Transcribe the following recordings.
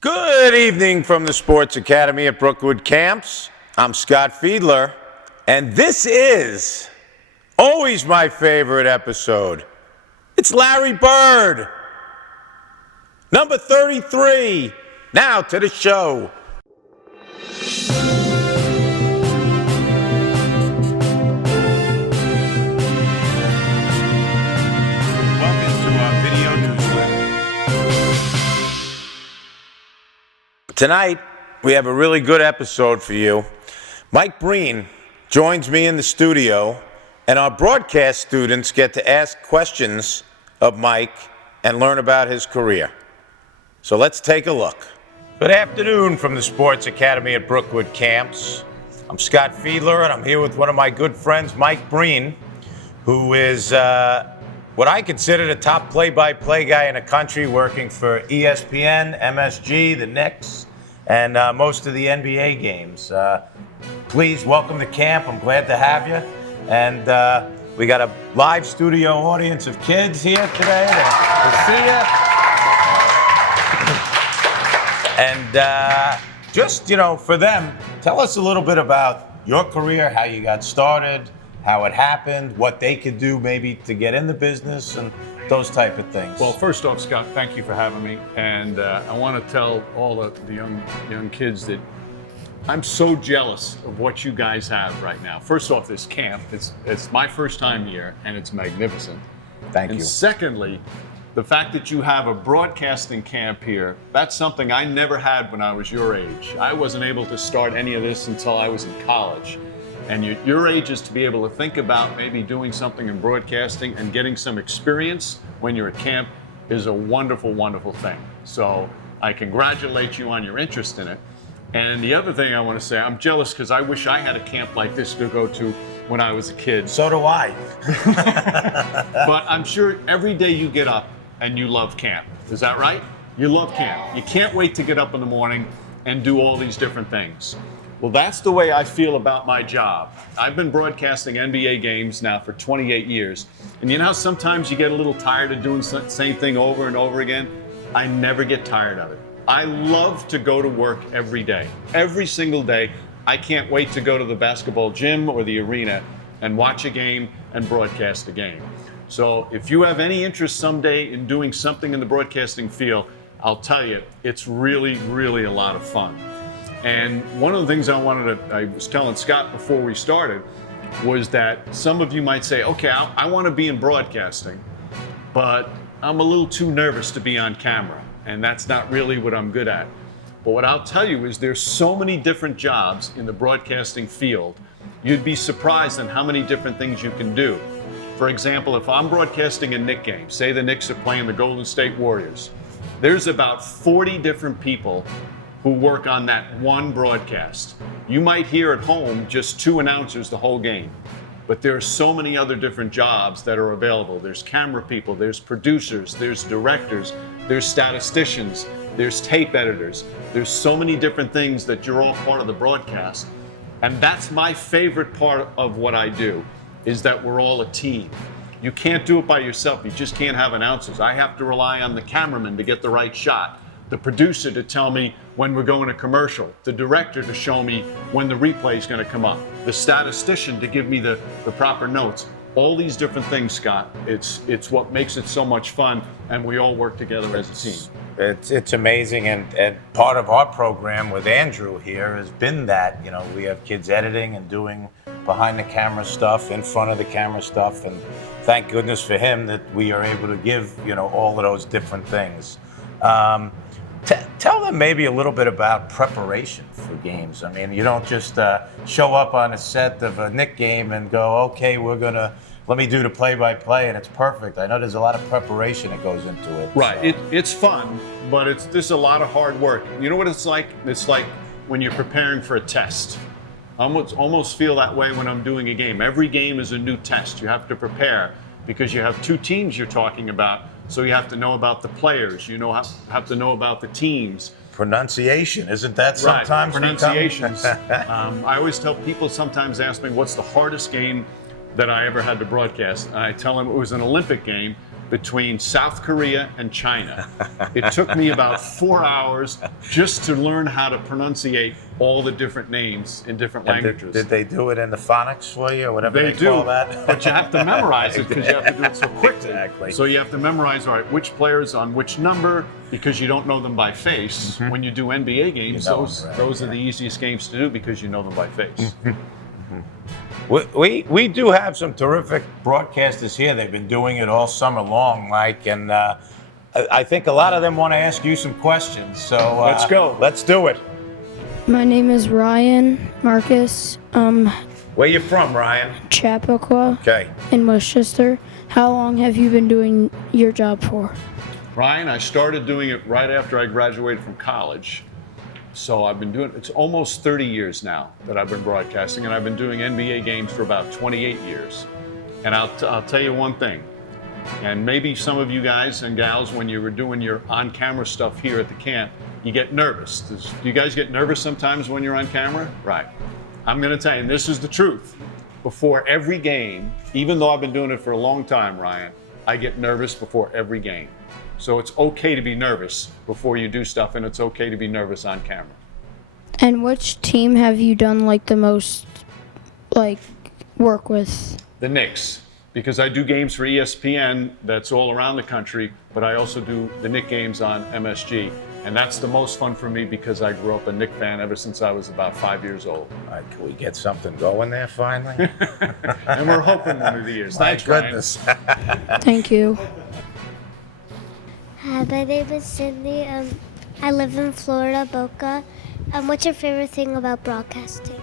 Good evening from the Sports Academy at Brookwood Camps. I'm Scott Fiedler, and this is always my favorite episode. It's Larry Bird, number 33. Now to the show. Welcome to our video newsletter. Tonight, we have a really good episode for you. Mike Breen joins me in the studio, and our broadcast students get to ask questions of Mike and learn about his career. So let's take a look. Good afternoon from the Sports Academy at Brookwood Camps. I'm Scott Fiedler, and I'm here with one of my good friends, Mike Breen, who is what I consider the top play-by-play guy in the country, working for ESPN, MSG, the Knicks, and most of the NBA games. Please welcome to camp. I'm glad to have you. And we got a live studio audience of kids here today to see you. And just, for them, tell us a little bit about your career, how you got started, how it happened, what they could do maybe to get in the business, and those type of things. Well, first off, Scott, thank you for having me. And I want to tell all of the young kids that I'm so jealous of what you guys have right now. First off, this camp, it's my first time here, and it's magnificent. Thank you. And secondly, the fact that you have a broadcasting camp here, that's something I never had when I was your age. I wasn't able to start any of this until I was in college. And your age is to be able to think about maybe doing something in broadcasting and getting some experience when you're at camp is a wonderful, wonderful thing. So I congratulate you on your interest in it. And the other thing I want to say, I'm jealous because I wish I had a camp like this to go to when I was a kid. So do I. But I'm sure every day you get up and you love camp. Is that right? You love camp. You can't wait to get up in the morning and do all these different things. Well, that's the way I feel about my job. I've been broadcasting NBA games now for 28 years. And you know how sometimes you get a little tired of doing the same thing over and over again? I never get tired of it. I love to go to work every day. Every single day, I can't wait to go to the basketball gym or the arena and watch a game and broadcast a game. So if you have any interest someday in doing something in the broadcasting field, I'll tell you, it's really, really a lot of fun. And one of the things I was telling Scott before we started, was that some of you might say, okay, I want to be in broadcasting, but I'm a little too nervous to be on camera, and that's not really what I'm good at. But what I'll tell you is there's so many different jobs in the broadcasting field, you'd be surprised at how many different things you can do. For example, if I'm broadcasting a Knicks game, say the Knicks are playing the Golden State Warriors, there's about 40 different people who work on that one broadcast. You might hear at home just 2 announcers the whole game, but there are so many other different jobs that are available. There's camera people, there's producers, there's directors, there's statisticians, there's tape editors. There's so many different things that you're all part of the broadcast. And that's my favorite part of what I do, is that we're all a team. You can't do it by yourself. You just can't have announcers. I have to rely on the cameraman to get the right shot, the producer to tell me when we're going to commercial, the director to show me when the replay is going to come up, the statistician to give me the proper notes. All these different things, Scott, it's what makes it so much fun, and we all work together as a team. It's amazing, and part of our program with Andrew here has been that, we have kids editing and doing behind the camera stuff, in front of the camera stuff, and thank goodness for him that we are able to give, all of those different things. Tell them maybe a little bit about preparation for games. I mean, you don't just show up on a set of a Knicks game and go, okay, let me do the play-by-play and it's perfect. I know there's a lot of preparation that goes into it. Right, so. It's fun, but there's a lot of hard work. You know what it's like? It's like when you're preparing for a test. I almost feel that way when I'm doing a game. Every game is a new test. You have to prepare because you have 2 teams you're talking about. So you have to know about the players, have to know about the teams. Pronunciation, isn't that sometimes? Right, pronunciations. I always tell people, sometimes ask me, what's the hardest game that I ever had to broadcast? And I tell them it was an Olympic game between South Korea and China. It took me about 4 hours just to learn how to pronunciate all the different names in different languages. Did they do it in the phonics for you or whatever they do, call that? but you have to memorize it because you have to do it so quickly. Exactly. So you have to memorize, all right, which player's on which number, because you don't know them by face. When you do NBA games, You know those them, right, are the easiest games to do because you know them by face. We do have some terrific broadcasters here. They've been doing it all summer long, Mike, and I think a lot of them want to ask you some questions. So Let's go. Let's do it. My name is Ryan Marcus, Where you from, Ryan? Chappaqua Okay. in Westchester. How long have you been doing your job for? Ryan, I started doing it right after I graduated from college. So I've been doing, it's almost 30 years now that I've been broadcasting, and I've been doing NBA games for about 28 years. And I'll tell you one thing, and maybe some of you guys and gals, when you were doing your on-camera stuff here at the camp, you get nervous. Do you guys get nervous sometimes when you're on camera? Right. I'm gonna tell you, and this is the truth, before every game, even though I've been doing it for a long time, Ryan, I get nervous before every game. So it's okay to be nervous before you do stuff, and it's okay to be nervous on camera. And which team have you done like the most work with? The Knicks, because I do games for ESPN that's all around the country, but I also do the Knicks games on MSG. And that's the most fun for me because I grew up a Knicks fan ever since I was about 5 years old. All right, can we get something going there finally? And we're hoping one of the years. My Thanks, Ryan. goodness. Thank you. Hi, my name is Sydney. I live in Florida, Boca. What's your favorite thing about broadcasting?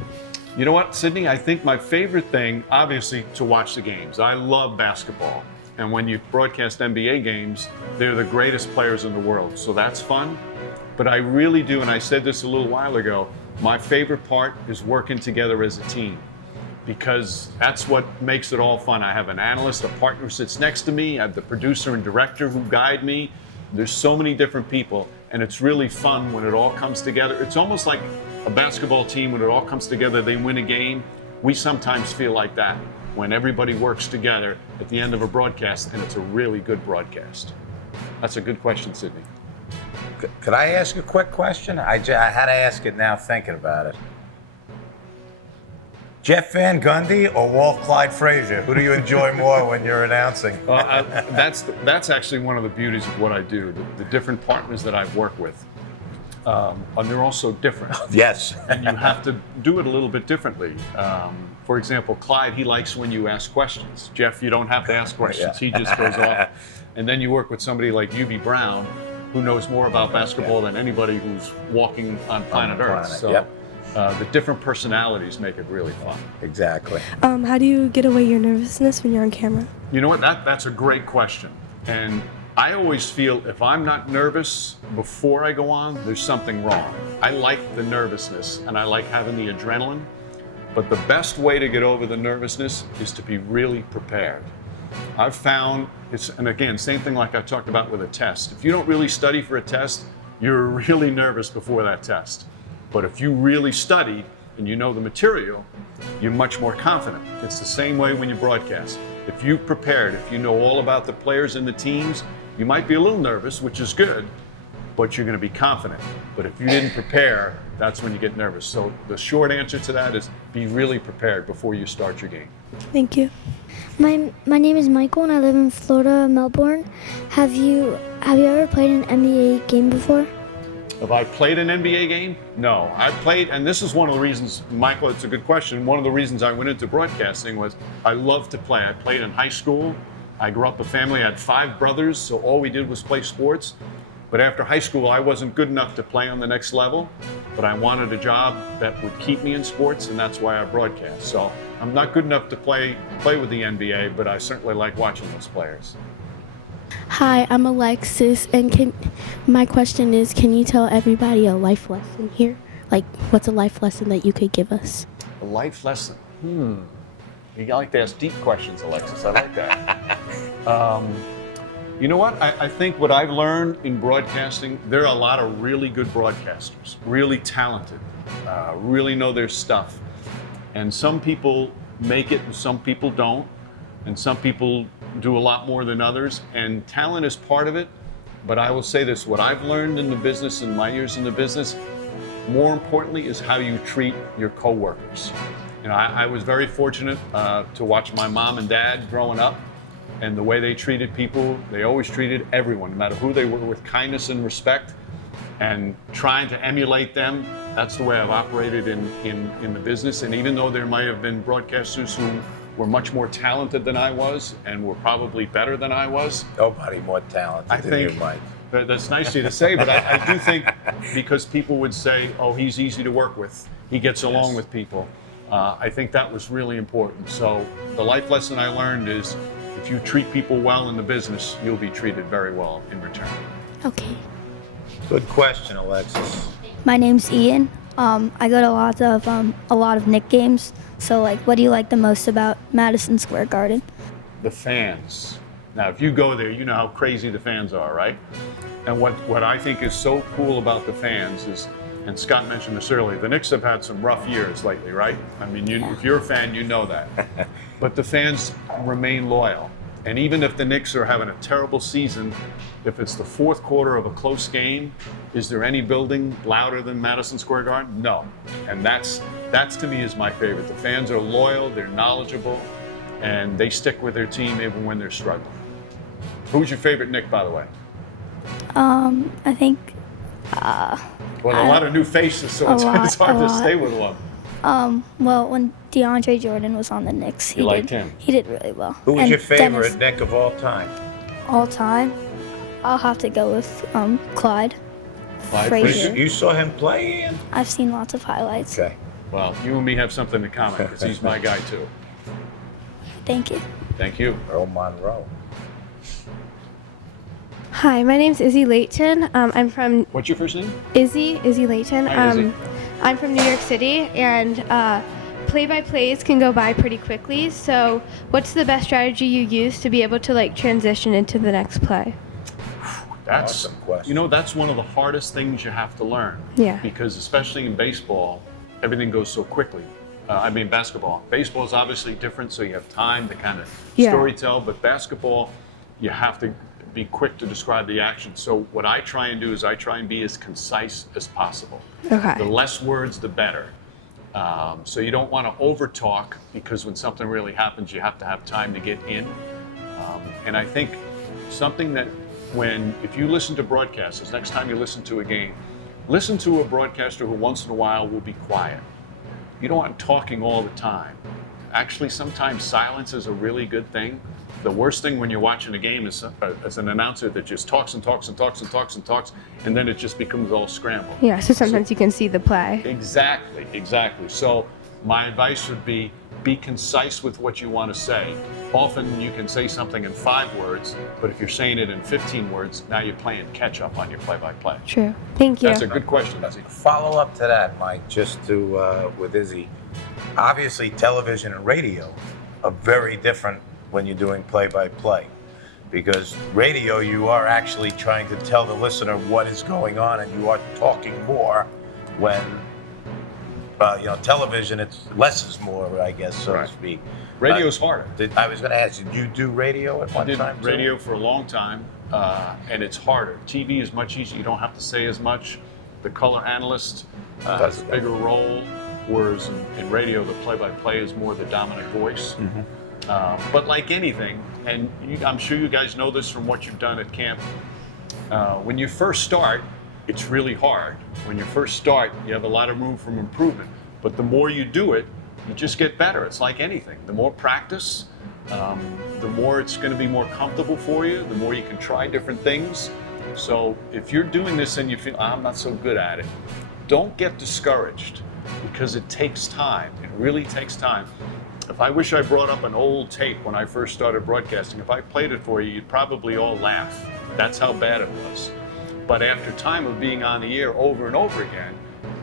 You know what, Sydney? I think my favorite thing, obviously, to watch the games. I love basketball. And when you broadcast NBA games, they're the greatest players in the world. So that's fun. But I really do, and I said this a little while ago, my favorite part is working together as a team, because that's what makes it all fun. I have an analyst, a partner who sits next to me. I have the producer and director who guide me. There's so many different people, and it's really fun when it all comes together. It's almost like a basketball team when it all comes together, they win a game. We sometimes feel like that when everybody works together at the end of a broadcast, and it's a really good broadcast. That's a good question, Sydney. Could I ask a quick question? I had to ask it now thinking about it. Jeff Van Gundy or Walt Clyde Frazier? Who do you enjoy more when you're announcing? That's actually one of the beauties of what I do, the different partners that I've worked with. And they're all so different. Yes. And you have to do it a little bit differently. For example, Clyde, he likes when you ask questions. Jeff, you don't have to ask questions. Yeah. He just goes off. And then you work with somebody like UB Brown, who knows more about basketball than anybody who's walking on planet Earth. So Yep. the different personalities make it really fun. Exactly. How do you get away your nervousness when you're on camera? You know what? That's a great question. And I always feel if I'm not nervous before I go on, there's something wrong. I like the nervousness and I like having the adrenaline, but the best way to get over the nervousness is to be really prepared. I've found and again, same thing like I talked about with a test. If you don't really study for a test, you're really nervous before that test. But if you really study and you know the material, you're much more confident. It's the same way when you broadcast. If you've prepared, if you know all about the players and the teams, you might be a little nervous, which is good, but you're going to be confident. But if you didn't prepare, that's when you get nervous. So the short answer to that is be really prepared before you start your game. Thank you. My name is Michael, and I live in Florida, Melbourne. Have you ever played an NBA game before? Have I played an NBA game? No. I played, and this is one of the reasons, Michael, it's a good question. One of the reasons I went into broadcasting was I love to play. I played in high school. I grew up a family, I had 5 brothers, so all we did was play sports. But after high school, I wasn't good enough to play on the next level, but I wanted a job that would keep me in sports, and that's why I broadcast. So I'm not good enough to play with the NBA, but I certainly like watching those players. Hi, I'm Alexis, and my question is, can you tell everybody a life lesson here? Like, what's a life lesson that you could give us? A life lesson? You like to ask deep questions, Alexis. I like that. You know what? I think what I've learned in broadcasting, there are a lot of really good broadcasters, really talented, really know their stuff. And some people make it and some people don't. And some people do a lot more than others, and talent is part of it. But I will say this, what I've learned in the business, in my years in the business, more importantly, is how you treat your coworkers. You know, I was very fortunate to watch my mom and dad growing up, and the way they treated people, they always treated everyone, no matter who they were, with kindness and respect, and trying to emulate them. That's the way I've operated in the business. And even though there might have been broadcasters who were much more talented than I was and were probably better than I was. Nobody more talented than you, Mike. That's nice of you to say, but I do think because people would say, oh, he's easy to work with. He gets along with people. I think that was really important. So the life lesson I learned is if you treat people well in the business, you'll be treated very well in return. Okay. Good question, Alexis. My name's Ian. I go to a lot of Knick games. So, like, what do you like the most about Madison Square Garden? The fans. Now, if you go there, you know how crazy the fans are, right? And what I think is so cool about the fans is, and Scott mentioned this earlier, the Knicks have had some rough years lately, right? I mean, if you're a fan, you know that. But the fans remain loyal. And even if the Knicks are having a terrible season, if it's the fourth quarter of a close game, is there any building louder than Madison Square Garden? No. And that's to me is my favorite. The fans are loyal, they're knowledgeable, and they stick with their team even when they're struggling. Who's your favorite Knick, by the way? I think. Well, a lot of new faces, so it's hard to stay with one. Well, when DeAndre Jordan was on the Knicks, You liked him? He did really well. Who was And your favorite Dennis, Knick of all time? all time? I'll have to go with Clyde Clyde Frazier. You saw him play, Ian? I've seen lots of highlights. Okay. Well, you and me have something in common because he's my guy too. Thank you. Thank you. Earl Monroe. Hi, my name's Izzy Layton. I'm from What's your first name? Izzy Layton. Hi, Izzy. I'm from New York City, and play-by-plays can go by pretty quickly. So, what's the best strategy you use to be able to like transition into the next play? That's Awesome question. You know, that's one of the hardest things you have to learn. Yeah. Because especially in baseball, everything goes so quickly. Basketball. Baseball is obviously different, so you have time to kind of storytell. But basketball, you have to be quick to describe the action. So what I try and do is I try and be as concise as possible. Okay. The less words, the better. So you don't want to overtalk because when something really happens, you have to have time to get in. And I think something that if you listen to broadcasters, next time you listen to a game, listen to a broadcaster who once in a while will be quiet. You don't want talking all the time. Actually, sometimes silence is a really good thing. The worst thing when you're watching a game is an announcer that just talks and talks and talks and talks and talks, and then it just becomes all scrambled. Yeah. So sometimes you can see the play. Exactly. So my advice would be concise with what you want to say. Often you can say something in 5 words, but if you're saying it in 15 words, now you're playing catch up on your play-by-play. True. Thank you. That's a good question, Izzy. Follow up to that, Mike, just to with Izzy. Obviously, television and radio are very different when you're doing play-by-play, because radio you are actually trying to tell the listener what is going on, and you are talking more. When television, it's less is more, I guess, so to speak. Radio's harder. I was going to ask you, do you do radio at one I did time? too? radio for a long time, and it's harder. TV is much easier. You don't have to say as much. The color analyst has a bigger role, whereas in radio, the play-by-play is more the dominant voice. But like anything, and I'm sure you guys know this from what you've done at camp, when you first start, it's really hard. When you first start, you have a lot of room for improvement. But the more you do it, you just get better. It's like anything. The more practice, the more it's going to be more comfortable for you, the more you can try different things. So if you're doing this and you feel, I'm not so good at it, don't get discouraged, because it takes time. It really takes time. If I wish I brought up an old tape when I first started broadcasting, if I played it for you, you'd probably all laugh. That's how bad it was. But after time of being on the air over and over again,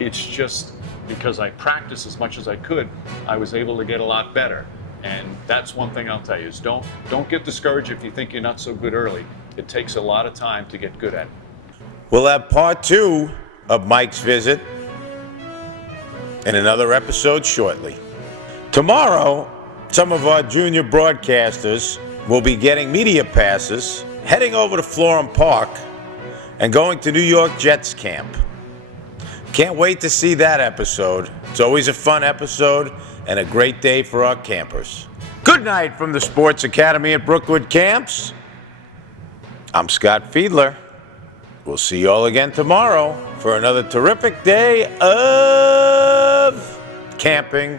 it's just because I practiced as much as I could, I was able to get a lot better. And that's one thing I'll tell you is don't get discouraged if you think you're not so good early. It takes a lot of time to get good at it. We'll have part 2 of Mike's visit in another episode shortly. Tomorrow, some of our junior broadcasters will be getting media passes, heading over to Florham Park, and going to New York Jets camp. Can't wait to see that episode. It's always a fun episode and a great day for our campers. Good night from the Sports Academy at Brookwood Camps. I'm Scott Fiedler. We'll see you all again tomorrow for another terrific day of camping.